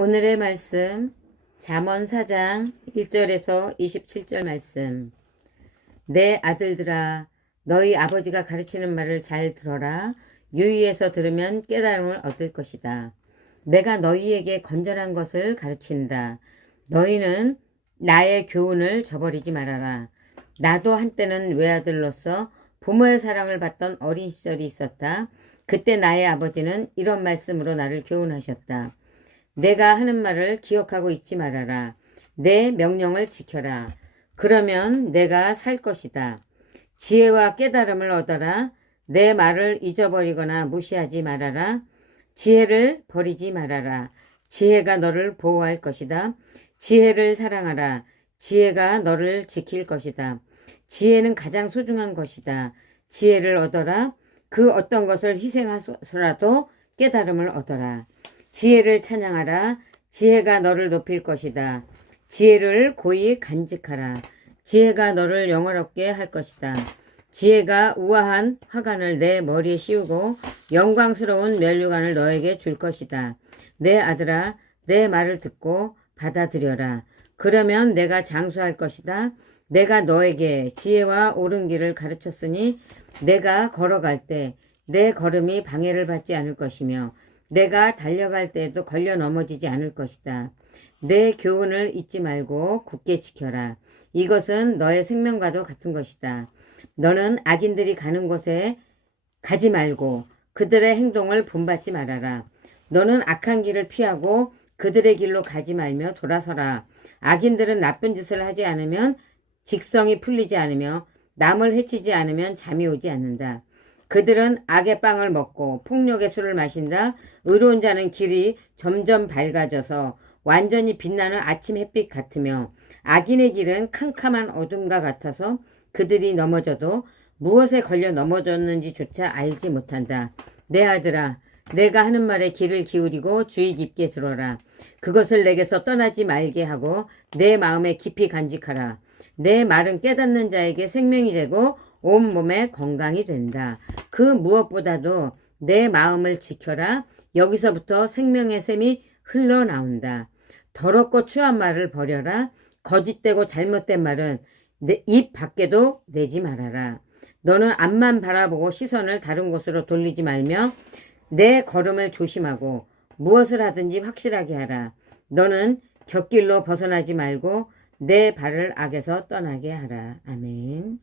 오늘의 말씀 잠언 4장 1절에서 27절 말씀 내 아들들아 너희 아버지가 가르치는 말을 잘 들어라 유의해서 들으면 깨달음을 얻을 것이다 내가 너희에게 건전한 것을 가르친다 너희는 나의 교훈을 저버리지 말아라 나도 한때는 외아들로서 부모의 사랑을 받던 어린 시절이 있었다 그때 나의 아버지는 이런 말씀으로 나를 교훈하셨다 내가 하는 말을 기억하고 있지 말아라. 내 명령을 지켜라. 그러면 내가 살 것이다. 지혜와 깨달음을 얻어라. 내 말을 잊어버리거나 무시하지 말아라. 지혜를 버리지 말아라. 지혜가 너를 보호할 것이다. 지혜를 사랑하라. 지혜가 너를 지킬 것이다. 지혜는 가장 소중한 것이다. 지혜를 얻어라. 그 어떤 것을 희생하소라도 깨달음을 얻어라. 지혜를 찬양하라. 지혜가 너를 높일 것이다. 지혜를 고이 간직하라. 지혜가 너를 영화롭게 할 것이다. 지혜가 우아한 화관을 내 머리에 씌우고 영광스러운 면류관을 너에게 줄 것이다. 내 아들아, 내 말을 듣고 받아들여라. 그러면 내가 장수할 것이다. 내가 너에게 지혜와 옳은 길을 가르쳤으니 내가 걸어갈 때 내 걸음이 방해를 받지 않을 것이며 내가 달려갈 때에도 걸려 넘어지지 않을 것이다. 내 교훈을 잊지 말고 굳게 지켜라. 이것은 너의 생명과도 같은 것이다. 너는 악인들이 가는 곳에 가지 말고 그들의 행동을 본받지 말아라. 너는 악한 길을 피하고 그들의 길로 가지 말며 돌아서라. 악인들은 나쁜 짓을 하지 않으면 직성이 풀리지 않으며 남을 해치지 않으면 잠이 오지 않는다. 그들은 악의 빵을 먹고 폭력의 술을 마신다. 의로운 자는 길이 점점 밝아져서 완전히 빛나는 아침 햇빛 같으며 악인의 길은 캄캄한 어둠과 같아서 그들이 넘어져도 무엇에 걸려 넘어졌는지조차 알지 못한다. 내 아들아 내가 하는 말에 귀를 기울이고 주의 깊게 들어라. 그것을 내게서 떠나지 말게 하고 내 마음에 깊이 간직하라. 내 말은 깨닫는 자에게 생명이 되고 온몸에 건강이 된다. 그 무엇보다도 내 마음을 지켜라. 여기서부터 생명의 샘이 흘러나온다. 더럽고 추한 말을 버려라. 거짓되고 잘못된 말은 내 입 밖에도 내지 말아라. 너는 앞만 바라보고 시선을 다른 곳으로 돌리지 말며 내 걸음을 조심하고 무엇을 하든지 확실하게 하라. 너는 곁길로 벗어나지 말고 내 발을 악에서 떠나게 하라. 아멘.